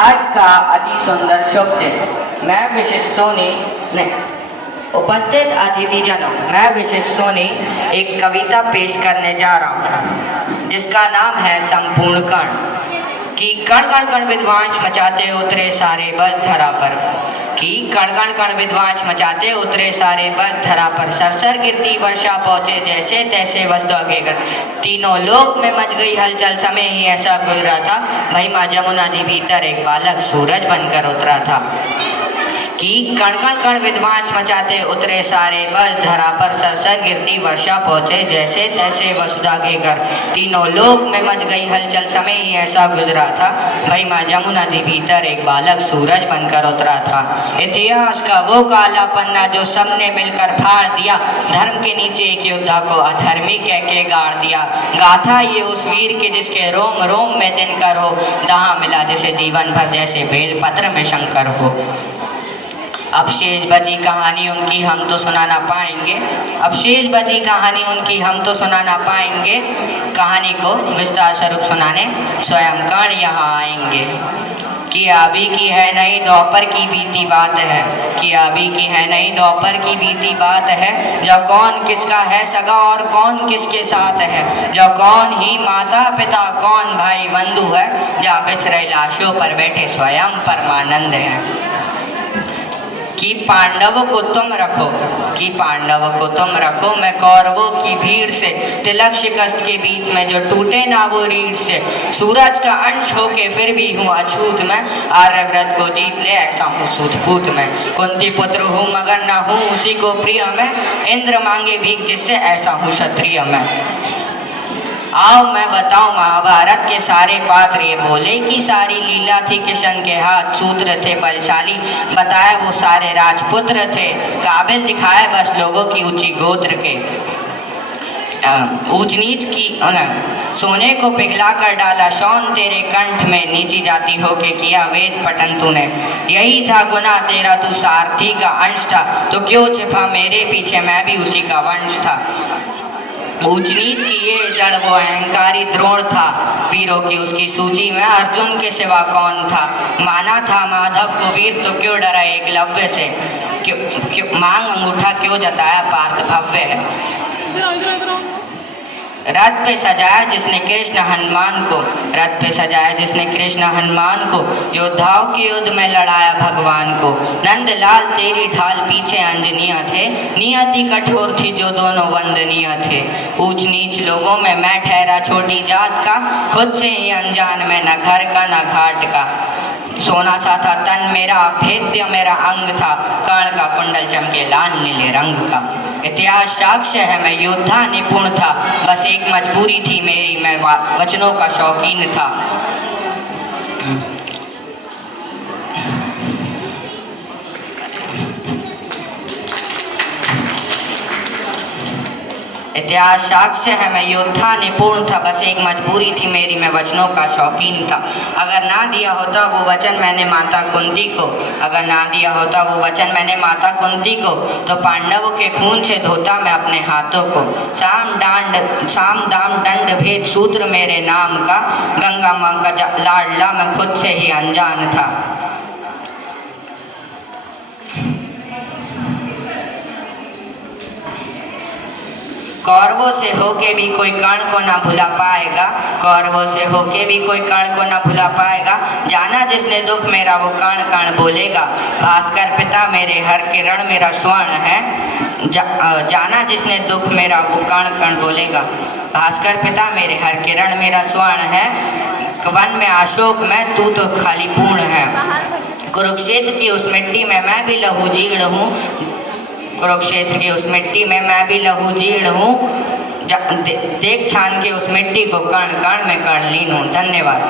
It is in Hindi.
आज का अति सुंदर शुभ दिन। मैं विशेष सोनी ने उपस्थित अतिथिजनों, मैं विशेष सोनी एक कविता पेश करने जा रहा हूँ जिसका नाम है संपूर्ण कण। कि कण कण कण विध्वंस मचाते उतरे सारे बल धरा पर, कि कण कण कण विध्वंस मचाते उतरे सारे बल धरा पर, सरसर गिरती वर्षा पहुँचे जैसे तैसे वस्तु अगेगर, तीनों लोक में मच गई हलचल। समय ही ऐसा गुजरा था, भाई माँ जमुना जी भीतर एक बालक सूरज बनकर उतरा था। कि कण कण कण विध्वंस मचाते उतरे सारे बल धरा पर, सरसर गिरती वर्षा पहुँचे जैसे तैसे वसुधा के घर, तीनों लोक में मच गई हलचल। समय ही ऐसा गुजरा था, भाई माँ जमुना जी भीतर एक बालक सूरज बनकर उतरा था। इतिहास का वो काला पन्ना जो सबने मिलकर फाड़ दिया, धर्म के नीचे एक योद्धा को अधर्मी कह के गाड़ दिया। गाथा ये उस वीर के जिसके रोम रोम में दिनकर हो, दहा मिला जिसे जीवन भर जैसे बेलपत्र में शंकर हो। अब शेष बची कहानी उनकी हम तो सुना ना पाएंगे, अब शेष बची कहानी उनकी हम तो सुना ना पाएंगे। कहानी को विस्तार स्वरूप सुनाने स्वयं कण यहाँ आएंगे। कि अभी की है नई दोपहर की बीती बात है, कि अभी की है नई दोपहर की बीती बात है, जो कौन किसका है सगा और कौन किसके साथ है, जो कौन ही माता पिता कौन भाई बंधु है, जहाँ बिछड़े लाशों पर बैठे स्वयं परमानंद है। कि पांडव को तुम रखो, कि पांडव को तुम रखो, मैं कौरवों की भीड़ से, तिलक शिकस्त के बीच में जो टूटे ना वो रीढ़ से। सूरज का अंश होके फिर भी हूँ अछूत मैं, आर्यव्रत को जीत ले ऐसा हूँ सूतपूत मैं। कुंती पुत्र हूँ मगर ना हूँ उसी को प्रिय मैं, इंद्र मांगे भीख जिससे ऐसा हूँ क्षत्रिय मैं। आओ मैं बताऊं महाभारत के सारे पात्र, ये बोले कि सारी लीला थी किशन के हाथ, सूत्र थे बलशाली बताए वो सारे राजपुत्र थे, काबिल दिखाए बस लोगों की ऊंची गोत्र के। ऊंच नीच की सोने को पिघला कर डाला शौन तेरे कंठ में, नीची जाति होके किया वेद पठन तूने, यही था गुना तेरा तू सारथी का अंश था, तो क्यों छिपा मेरे पीछे मैं भी उसी का वंश था। ऊंच नीच की ये जड़ वो अहंकारी द्रोण था, वीरों की उसकी सूची में अर्जुन के सिवा कौन था। माना था माधव को वीर तो क्यों डरा एकलव्य से, क्यों मांग अंगूठा क्यों जताया पार्थ भव्य है। रथ पे सजाया जिसने कृष्ण हनुमान को, रथ पे सजाया जिसने कृष्ण हनुमान को, योद्धाओं के युद्ध में लड़ाया भगवान को। नंदलाल तेरी ढाल पीछे अंजनीय थे, नियति कठोर थी जो दोनों वंदनीय थे। ऊंच नीच लोगों में मैं ठहरा छोटी जात का, खुद से ही अनजान में न घर का न घाट का। सोना सा था तन मेरा भेद्य मेरा अंग था, कर्ण का कुंडल चमके लाल नीले रंग का। इतिहास साक्ष्य है मैं योद्धा निपुण था, बस एक मजबूरी थी मेरी मैं वचनों का शौकीन था। इतिहास साक्ष्य है मैं योद्धा निपुण था, बस एक मजबूरी थी मेरी मैं वचनों का शौकीन था। अगर ना दिया होता वो वचन मैंने माता कुंती को, अगर ना दिया होता वो वचन मैंने माता कुंती को, तो पांडवों के खून से धोता मैं अपने हाथों को। साम दाम दंड भेद सूत्र मेरे नाम का, गंगा माँ का लाडला मैं खुद से ही अनजान था। कौरवों से होके भी कोई कर्ण को ना भुला पाएगा, कौरवों से होके भी कोई कर्ण को ना भुला पाएगा। जाना जिसने दुख मेरा वो कर्ण कर्ण बोलेगा, भास्कर पिता मेरे हर किरण मेरा स्वर्ण है। जाना जिसने दुख मेरा वो कर्ण कर्ण बोलेगा, भास्कर पिता मेरे हर किरण मेरा स्वर्ण है। वन में अशोक में तू तो खाली पूर्ण है, कुरुक्षेत्र की उस मिट्टी में मैं भी लहू जीर्ण हूँ, कुरुक्षेत्र की उस मिट्टी में मैं भी लहू जीर्ण हूँ। देख छान के उस मिट्टी को कण कण में कण लीन हूँ। धन्यवाद।